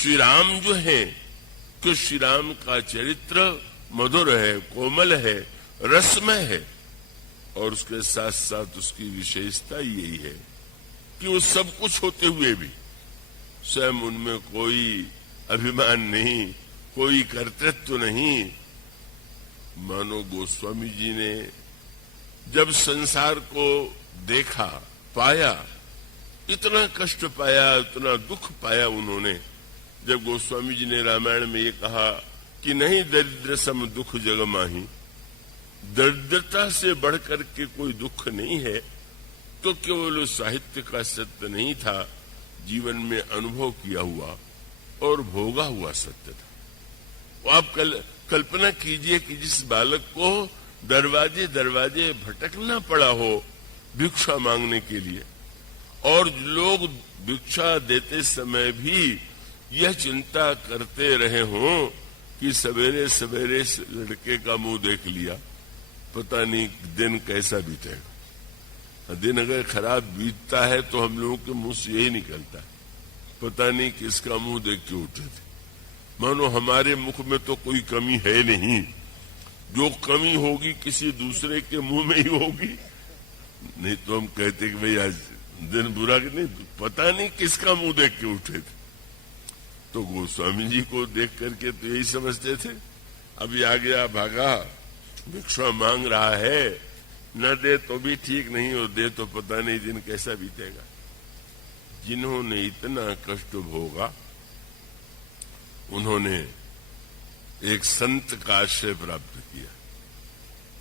श्री राम जो है कि श्री राम का चरित्र मधुर है, कोमल है, रसमय है, और उसके साथ साथ उसकी विशेषता यही है कि वो सब कुछ होते हुए भी स्वयं उनमें कोई अभिमान नहीं, कोई कर्तृत्व नहीं। मानो गोस्वामी जी ने जब संसार को देखा, पाया, इतना कष्ट पाया, इतना दुख पाया उन्होंने, जब गोस्वामी जी ने रामायण में ये कहा कि नहीं दरिद्र सम दुख जग माही, दरिद्रता से बढ़कर के कोई दुख नहीं है, तो केवल साहित्य का सत्य नहीं था, जीवन में अनुभव किया हुआ और भोगा हुआ सत्य था। वो आप कल्पना कीजिए कि जिस बालक को दरवाजे दरवाजे भटकना पड़ा हो भिक्षा मांगने के लिए, और लोग भिक्षा देते समय भी यह चिंता करते रहे हों कि सवेरे सवेरे लड़के का मुंह देख लिया, पता नहीं दिन कैसा बीतेगा। दिन अगर खराब बीतता है तो हम लोगों के मुंह से यही निकलता है, पता नहीं किसका मुंह देख के उठे थे। मानो हमारे मुख में तो कोई कमी है नहीं, जो कमी होगी किसी दूसरे के मुंह में ही होगी। नहीं तो हम कहते कि भाई आज दिन बुरा कि नहीं, पता नहीं किसका मुंह देख के उठे थे। तो गोस्वामी जी को देख करके तो यही समझते थे, अभी आ गया भागा, भिक्षा मांग रहा है, न दे तो भी ठीक नहीं, और दे तो पता नहीं दिन कैसा बीतेगा। जिन्होंने इतना कष्ट भोगा उन्होंने एक संत का आश्रय प्राप्त किया,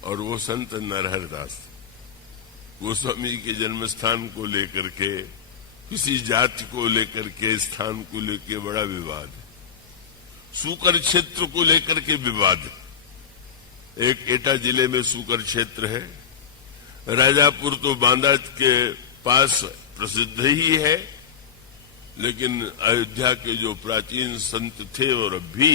और वो संत नरहर दास। गोस्वामी के जन्म स्थान को लेकर के, किसी जाति को लेकर के, स्थान को लेकर बड़ा विवाद है, सूकर क्षेत्र को लेकर के विवाद है। एक एटा जिले में सूकर क्षेत्र है, राजापुर तो बांदा के पास प्रसिद्ध ही है, लेकिन अयोध्या के जो प्राचीन संत थे और अब भी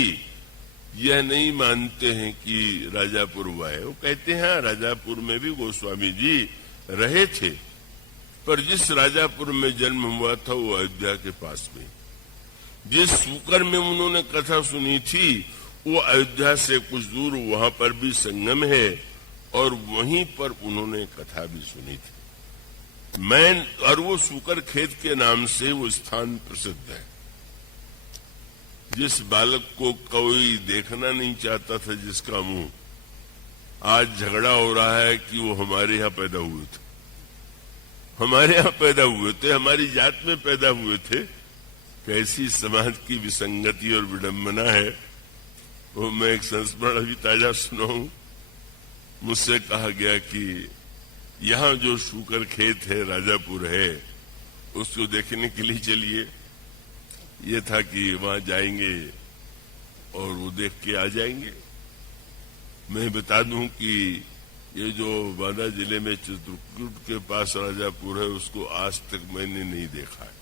यह नहीं मानते हैं कि राजापुर हुआ है। वो कहते हैं राजापुर में भी गोस्वामी जी रहे थे, पर जिस राजापुर में जन्म हुआ था वो अयोध्या के पास में। जिस सूकर में उन्होंने कथा सुनी थी वो अयोध्या से कुछ दूर, वहां पर भी संगम है, और वहीं पर उन्होंने कथा भी सुनी थी। और वो सूकर खेत के नाम से वो स्थान प्रसिद्ध है। जिस बालक को कोई देखना नहीं चाहता था, जिसका मुंह, आज झगड़ा हो रहा है कि वो हमारे यहाँ पैदा हुए थे, हमारे यहाँ पैदा हुए थे, हमारी जात में पैदा हुए थे। कैसी समाज की विसंगति और विडंबना है। वो मैं एक संस्मरण अभी ताजा सुनाऊं। मुझसे कहा गया कि यहाँ जो सूकर खेत है, राजापुर है, उसको देखने के लिए चलिए। ये था कि वहां जाएंगे और वो देख के आ जाएंगे। मैं बता दूं कि ये जो बांदा जिले में चित्रकूट के पास राजापुर है, उसको आज तक मैंने नहीं देखा है।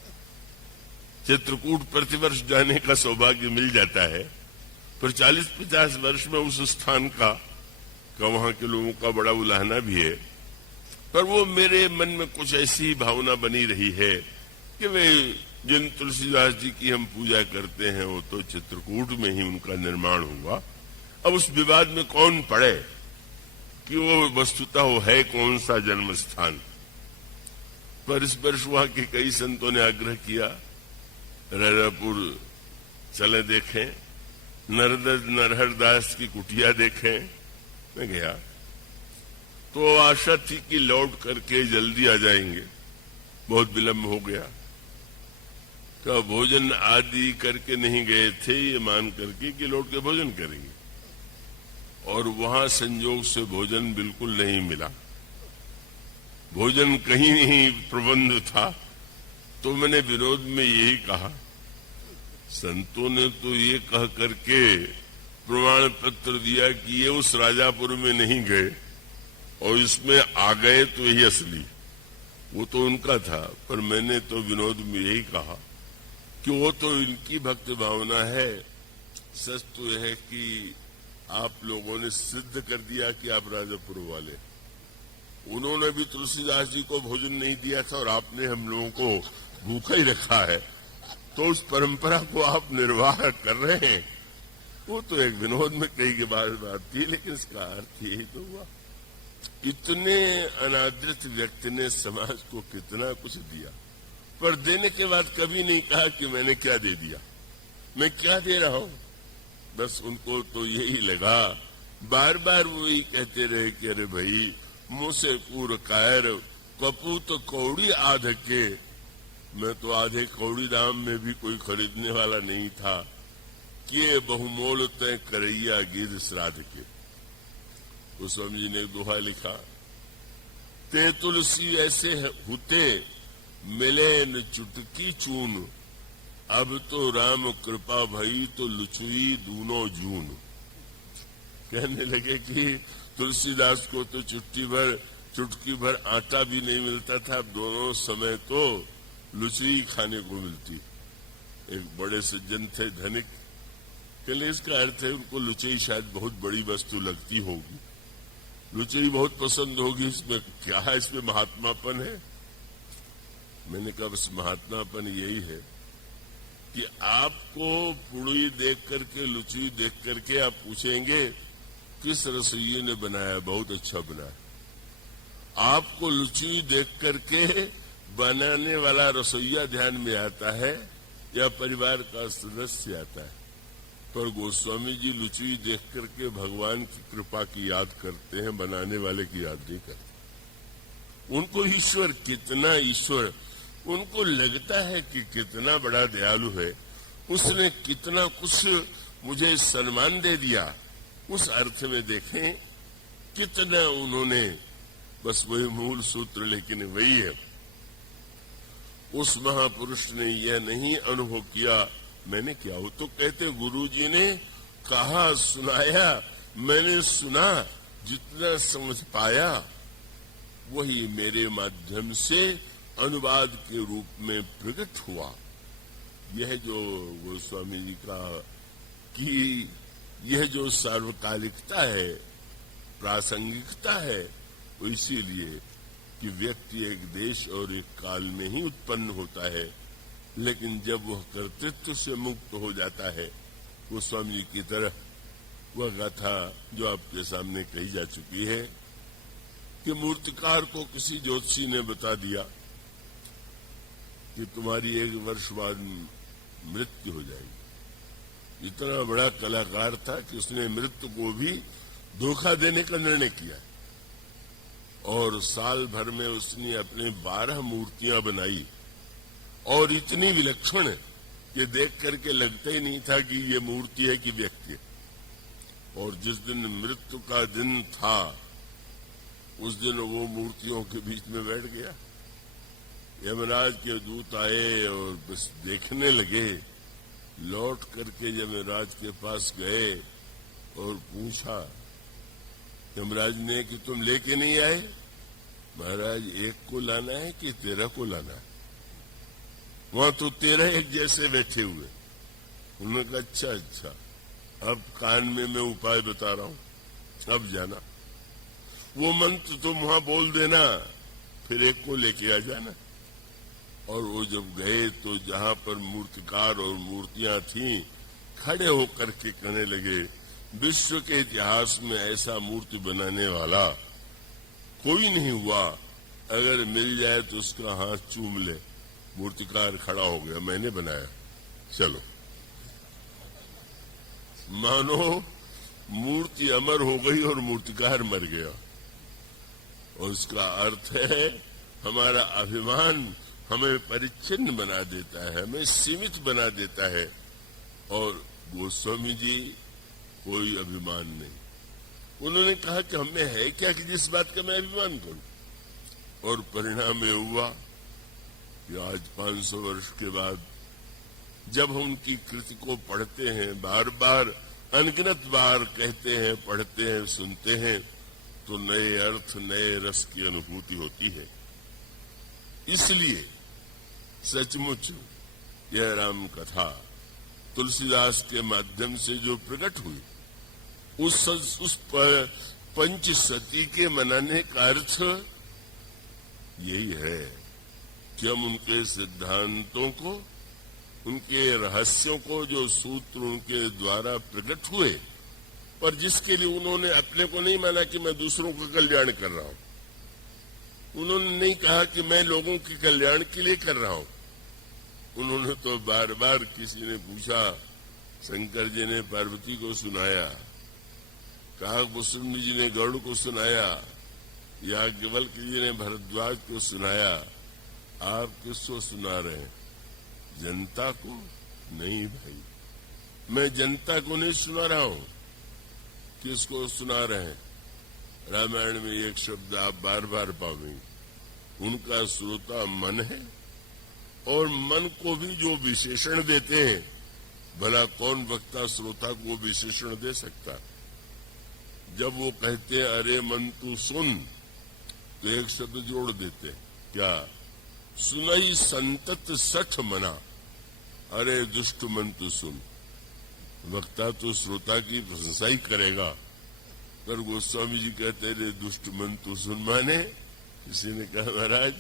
चित्रकूट प्रतिवर्ष जाने का सौभाग्य मिल जाता है, पर 40-50 वर्ष में उस स्थान का वहां के लोगों का बड़ा उलाहना भी है। पर वो मेरे मन में कुछ ऐसी भावना बनी रही है कि वे जिन तुलसीदास जी की हम पूजा करते हैं वो तो चित्रकूट में ही उनका निर्माण हुआ। अब उस विवाद में कौन पड़े कि वो वस्तुतः वो है कौन सा जन्म स्थान। पर इस वर्ष वहां के कई संतों ने आग्रह किया, राजापुर चले देखें, नरहर दास की कुटिया देखें। मैं गया तो आशा थी कि लौट करके जल्दी आ जाएंगे, बहुत विलंब हो गया। तो भोजन आदि करके नहीं गए थे, ये मान करके कि लौट के भोजन करेंगे, और वहां संयोग से भोजन बिल्कुल नहीं मिला। भोजन कहीं नहीं प्रबंध था। तो मैंने विरोध में यही कहा, संतों ने तो ये कह करके प्रमाण पत्र दिया कि ये उस राजापुर में नहीं गए और इसमें आ गए तो यही असली, वो तो उनका था। पर मैंने तो विनोद में यही कहा कि वो तो इनकी भक्त भावना है। सच तो यह है कि आप लोगों ने सिद्ध कर दिया कि आप राजापुर वाले। उन्होंने भी तुलसीदास जी को भोजन नहीं दिया था और आपने हम लोगों को भूखा ही रखा है। तो उस परंपरा को आप निर्वाह कर रहे हैं। वो तो एक विनोद में कही की बात थी, लेकिन इसका अर्थ यही तो हुआ। इतने अनादृत व्यक्ति ने समाज को कितना कुछ दिया, पर देने के बाद कभी नहीं कहा कि मैंने क्या दे दिया, मैं क्या दे रहा हूं। बस उनको तो यही लगा, बार बार वो ही कहते रहे कि अरे भाई मुंह से पूर कायर कपूत कौड़ी आध के। मैं तो आधे कौड़ी दाम में भी कोई खरीदने वाला नहीं था कि बहुमोल तय करैया गिर श्राद्ध के। तो स्वामी जी ने एक दोहा लिखा, ते तुलसी ऐसे हुते मिले न चुटकी चून, अब तो राम कृपा भई तो लुचुई दूनो जून। कहने लगे कि तुलसीदास को तो चुटकी भर आटा भी नहीं मिलता था, अब दोनों समय तो लुचुई खाने को मिलती। एक बड़े सज्जन थे, धनिक, कहले इसका अर्थ है उनको लुचई शायद बहुत बड़ी वस्तु लगती होगी, लुचई बहुत पसंद होगी, इसमें क्या है, इसमें महात्मापन है। मैंने कहा बस महात्मापन यही है कि आपको पुड़ी देख करके, लुचई देख करके आप पूछेंगे किस रसोइये ने बनाया, बहुत अच्छा बनाया। आपको लुचई देख करके बनाने वाला रसोइया ध्यान में आता है या परिवार का सदस्य आता है, पर गोस्वामी जी लुचई देख करके भगवान की कृपा की याद करते हैं, बनाने वाले की याद नहीं करते। उनको ईश्वर, कितना ईश्वर, उनको लगता है कि कितना बड़ा दयालु है, उसने कितना कुछ मुझे सम्मान दे दिया। उस अर्थ में देखें कितना उन्होंने, बस वही मूल सूत्र, लेकिन वही है, उस महापुरुष ने यह नहीं अनुभव किया मैंने क्या हो। तो कहते गुरुजी ने कहा सुनाया, मैंने सुना, जितना समझ पाया वही मेरे माध्यम से अनुवाद के रूप में प्रकट हुआ। यह जो गोस्वामी जी का कि यह जो सार्वकालिकता है, प्रासंगिकता है, वो इसीलिए कि व्यक्ति एक देश और एक काल में ही उत्पन्न होता है, लेकिन जब वह कर्तृत्व से मुक्त हो जाता है, गोस्वामी जी की तरह वह गाथा जो आपके सामने कही जा चुकी है कि मूर्तिकार को किसी ज्योतिषी ने बता दिया कि तुम्हारी 1 वर्ष बाद मृत्यु हो जाएगी। इतना बड़ा कलाकार था कि उसने मृत्यु को भी धोखा देने का निर्णय किया और साल भर में उसने अपने 12 मूर्तियां बनाई और इतनी विलक्षण कि देख करके लगता ही नहीं था कि ये मूर्ति है कि व्यक्ति है। और जिस दिन मृत्यु का दिन था उस दिन वो मूर्तियों के बीच में बैठ गया। यमराज के दूत आए और बस देखने लगे। लौट करके यमराज के पास गए और पूछा यमराज ने कि तुम लेके नहीं आए? महाराज 1 को लाना है कि 13 को लाना है? वहां तो 13 एक जैसे बैठे हुए। उन्होंने कहा अच्छा, अब कान में मैं उपाय बता रहा हूं, अब जाना, वो मंत्र तुम वहां बोल देना, फिर 1 को लेके आ जाना। और वो जब गए तो जहां पर मूर्तिकार और मूर्तियां थीं, खड़े होकर के कहने लगे विश्व के इतिहास में ऐसा मूर्ति बनाने वाला कोई नहीं हुआ, अगर मिल जाए तो उसका हाथ चूम ले। मूर्तिकार खड़ा हो गया, मैंने बनाया, चलो। मानो मूर्ति अमर हो गई और मूर्तिकार मर गया। और इसका अर्थ है हमारा अभिमान हमें परिच्छिन्न बना देता है, हमें सीमित बना देता है। और गोस्वामी जी कोई अभिमान नहीं। उन्होंने कहा कि हमें है क्या कि जिस बात का मैं अभिमान करूं। और परिणाम ये हुआ कि आज 500 वर्ष के बाद जब हम उनकी कृति को पढ़ते हैं, बार बार अनगिनत बार कहते हैं, पढ़ते हैं, सुनते हैं, तो नए अर्थ, नए रस की अनुभूति होती है। इसलिए सचमुच यह राम कथा तुलसीदास के माध्यम से जो प्रकट हुई, उस पंचसती के मनाने का अर्थ यही है कि हम उनके सिद्धांतों को उनके रहस्यों को, जो सूत्र उनके द्वारा प्रकट हुए, पर जिसके लिए उन्होंने अपने को नहीं माना कि मैं दूसरों का कल्याण कर रहा हूं। उन्होंने नहीं कहा कि मैं लोगों के कल्याण के लिए कर रहा हूं। उन्होंने तो बार बार, किसी ने पूछा, शंकर जी ने पार्वती को सुनाया, काकभूषुंड जी ने गरुड़ को सुनाया, याज्ञवल्क्य जी ने भरद्वाज को सुनाया, आप किसको सुना रहे हैं? जनता को? नहीं भाई, मैं जनता को नहीं सुना रहा हूं। किसको सुना रहे हैं? रामायण में एक शब्द आप बार बार पावेंगे, उनका श्रोता मन है, और मन को भी जो विशेषण देते हैं, भला कौन वक्ता श्रोता को विशेषण दे सकता? जब वो कहते हैं अरे मन तू सुन, तो एक शब्द जोड़ देते हैं, क्या? सुनई संतत सठ मना, अरे दुष्ट मन तू सुन। वक्ता तो श्रोता की प्रशंसा ही करेगा, पर गोस्वामी जी कहते रे दुष्ट मन तू सुन, माने किसी ने कहा महाराज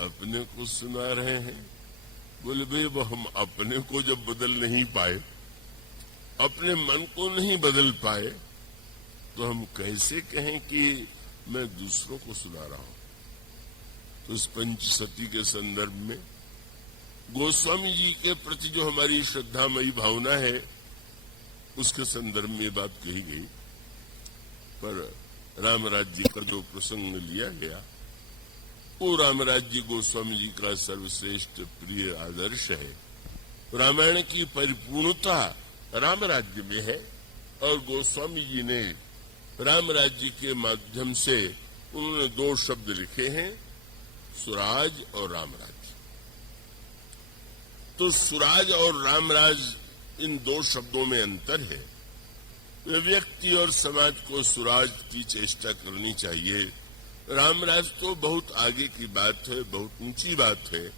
अपने को सुना रहे हैं। बोले भाई वो हम अपने को जब बदल नहीं पाए, अपने मन को नहीं बदल पाए, तो हम कैसे कहें कि मैं दूसरों को सुना रहा हूं? तो इस पंचसती के संदर्भ में गोस्वामी जी के प्रति जो हमारी श्रद्धामयी भावना है, उसके संदर्भ में बात कही गई। पर रामराज्य का जो प्रसंग लिया गया, वो रामराज्य गोस्वामी जी का सर्वश्रेष्ठ प्रिय आदर्श है। रामायण की परिपूर्णता रामराज्य में है, और गोस्वामी जी ने रामराज्य के माध्यम से उन्होंने दो शब्द लिखे हैं, सुराज और रामराज्य। तो सुराज और रामराज, इन दो शब्दों में अंतर है। व्यक्ति और समाज को सुराज की चेष्टा करनी चाहिए। रामराज तो बहुत आगे की बात है, बहुत ऊंची बात है।